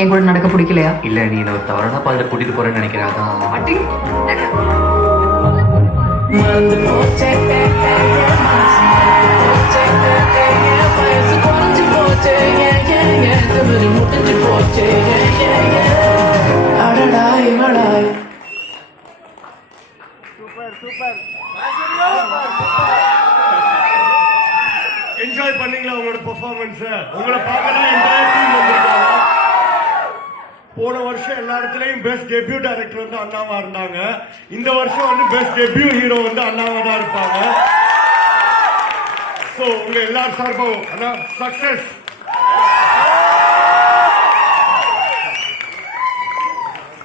என் கூட நடக்க பிடிக்கலையா? இல்ல நீ என்ன ஒரு தவறான பாதையில கூட்டிட்டு போறேன்னு நினைக்கிறேன். அதான் அடி என்ஜாய் பண்ணீங்களா உங்களோட பெர்ஃபார்மன்ஸ்? உங்களை பார்க்க தான் என்டையர் டீம் வந்திருக்காங்க. போன வருஷம் எல்லா இடத்துலயும் பெஸ்ட் டெபியூ டைரக்டர் வந்து அண்ணாவா இருந்தாங்க. இந்த வருஷம் வந்து பெஸ்ட் டெபியூ ஹீரோ வந்து அண்ணாவா தான் இருப்பாங்க. சோ உங்க எல்லாரும் சார்பாகவும் அண்ணா சக்சஸ்.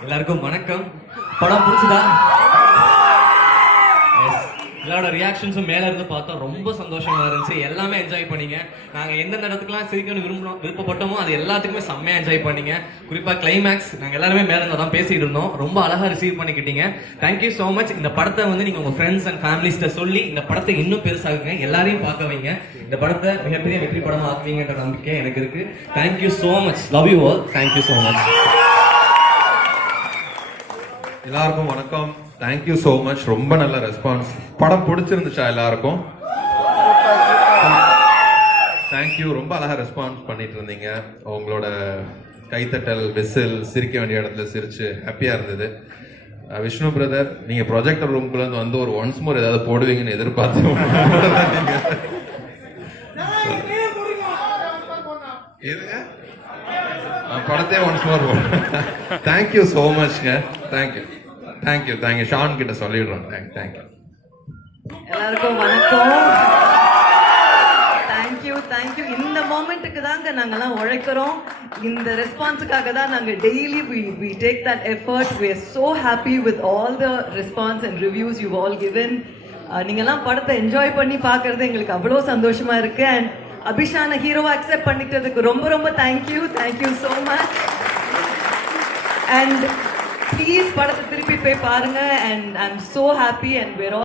எல்லாருக்கும் வணக்கம். படம் பிடிச்சதா? எல்லாரோட ரியாக்ஷன்ஸும் மேல இருந்து பார்த்தா ரொம்ப சந்தோஷமா இருந்துச்சு. எல்லாமே என்ஜாய் பண்ணீங்க. நாங்க எந்தெந்த இடத்துக்குலாம் சிரிக்கணும் விருப்பப்பட்டோமோ அது எல்லாத்துக்குமே செம்மையா என்ஜாய் பண்ணீங்க. குறிப்பா கிளைமேக்ஸ் நாங்க எல்லாருமே மேல இருந்தா தான் பேசிட்டு இருந்தோம். ரொம்ப அழகா ரிசீவ் பண்ணிக்கிட்டீங்க. Thank you so much. இந்த படத்தை வந்து நீங்க உங்க ஃப்ரெண்ட்ஸ் அண்ட் ஃபேமிலிஸ்ட சொல்லி இந்த படத்தை இன்னும் பெருசாகுங்க. எல்லாரையும் பார்க்க வைங்க. இந்த படத்தை மிகப்பெரிய வெற்றி படமா ஆக்குவீங்கன்ற நம்பிக்கை எனக்கு இருக்கு. Thank you so much. Love you all. Thank you so much. எல்லாருக்கும் வணக்கம். Thank you so much. ரொம்ப நல்ல ரெஸ்பான்ஸ். படம் பிடிச்சிருந்துச்சா எல்லாருக்கும்? தேங்க்யூ. ரொம்ப அழகா ரெஸ்பான்ஸ் பண்ணிட்டு இருந்தீங்க. உங்களோட கைத்தட்டல், விசில், சிரிக்க வேண்டிய இடத்துல சிரிச்சு ஹாப்பியா இருந்தது. விஷ்ணு பிரதர், நீங்க ப்ரொஜெக்டர் ரூம்குள்ள இருந்து வந்து ஒரு ஒன்ஸ் மோர் ஏதாவது போடுவீங்கன்னு எதிர்பார்த்து படத்தே ஒன்ஸ் மோர் போடுறேன். தேங்க்யூ ஸோ மச்ங்க. Thank you thank you thank you. ஷான் கிட்ட சொல்லிடுறோம். தேங்க்யூ. எல்லாருக்கும் வணக்கம். Thank you thank you. இந்த மொமெண்ட்டுக்கு தாங்க நாங்கெல்லாம் உழைக்கிறோம். இந்த ரெஸ்பான்ஸுக்காக தான் நாங்கள் daily we take that effort. We are so happy with all the response and reviews you've all given. நீங்கெல்லாம் படத்தை என்ஜாய் பண்ணி பார்க்கறது எங்களுக்கு அவ்வளோ சந்தோஷமா இருக்கு. அண்ட் அபிஷான ஹீரோவை அக்செப்ட் பண்ணிட்டதுக்கு ரொம்ப ரொம்ப thank you. Thank you so much. And please படத்தை திருப்பி போய் பாருங்க. And I am so happy. And we're all